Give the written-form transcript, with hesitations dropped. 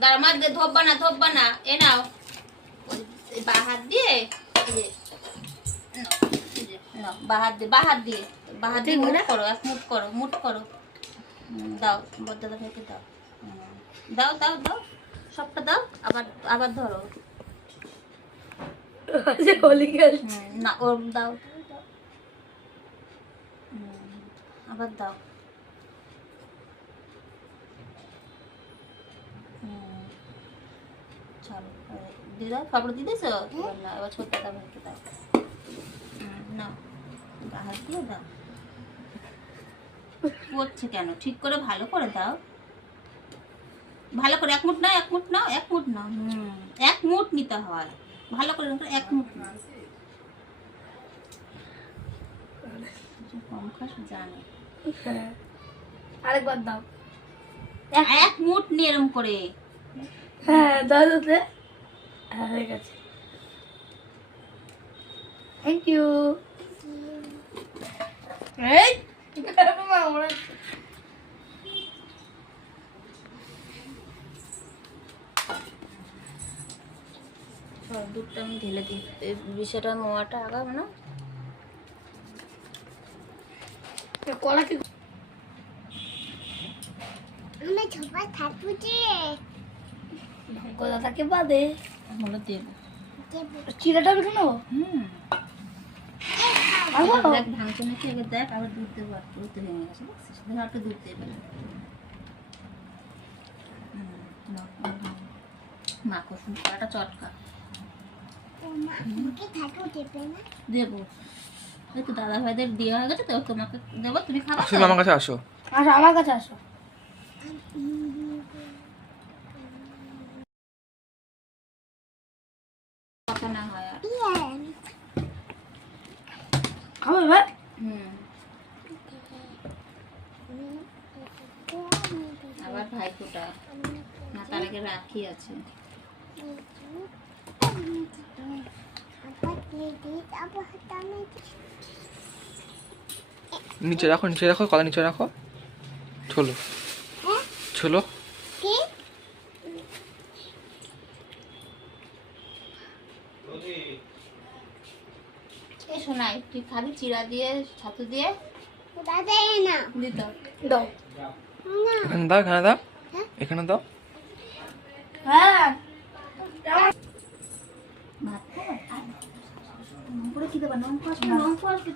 দাঁড়া মার দে, ধোপবা না এ নাও বা হাত দিয়ে বাহাত দিয়ে মুট করো, এক মুট করো দাও বড়দাদা ভাইকে দাও। দাও দাও দাও সবটা দাও, আবার আবার ধরো না ওর দাও, আবার দাও। চলো দিদা খাবার দিয়ে দিয়েছো? না এবার ছোট দাদা ভাইকে দাও। না হাত দিয়ে দাও। করছে কেন? ঠিক করে ভালো করে দাও, ভালো করে। এক মুঠ নাও, এক মুঠ নাও, এক মুঠ নাও। এক মুঠ নিতে হয় ভালো করে, এক মুঠ নাও। কম খাস জানে। আরেকবার দাও, এক মুঠ নিয়ে এরম করে। হ্যাঁ দাও দাও, হয়ে গেছে। Thank you. এই দুধটা আমি ঢেলে দিই, বিষয়টা মোয়াটা আগাবো না। কলা কি আমি সবাই থাকবো যে কলা থাকে বাদে হলো দেবো, চিড়াটা বেটে নেবো। দেখ ভাঙতে নাকি আগে দেখ, আবার দুধ দেবো। আর দুধ ভেঙে গেছে দেখছিস, ধর একটু দুধ দেবে। মাখো কলাটা চটকা দেবো। এই তো দাদা ভাইদের দেওয়া হয়ে গেছে তো, তোমাকে দেবো, তুমি খাবা তো? আমার কাছে আসো, আসো আমার কাছে আসো। কথা না হয় আর। খাবো ভাই। আবার ভাই ফোটা না, তার আগে রাখি আছে। নিচে রাখো, নিচে রাখো, কলা নিচে রাখো। ছোলো ছোলো। এ শোনাই, তুই খাবি চিড়া দিয়ে ছাতু দিয়ে? দিত দাও। এখানে দাও, এখানে দাও, এখানে দাও। হ্যাঁ ভাত খাবে? করে কি দেবা? লঙ্কা আছে, লঙ্কা আছে।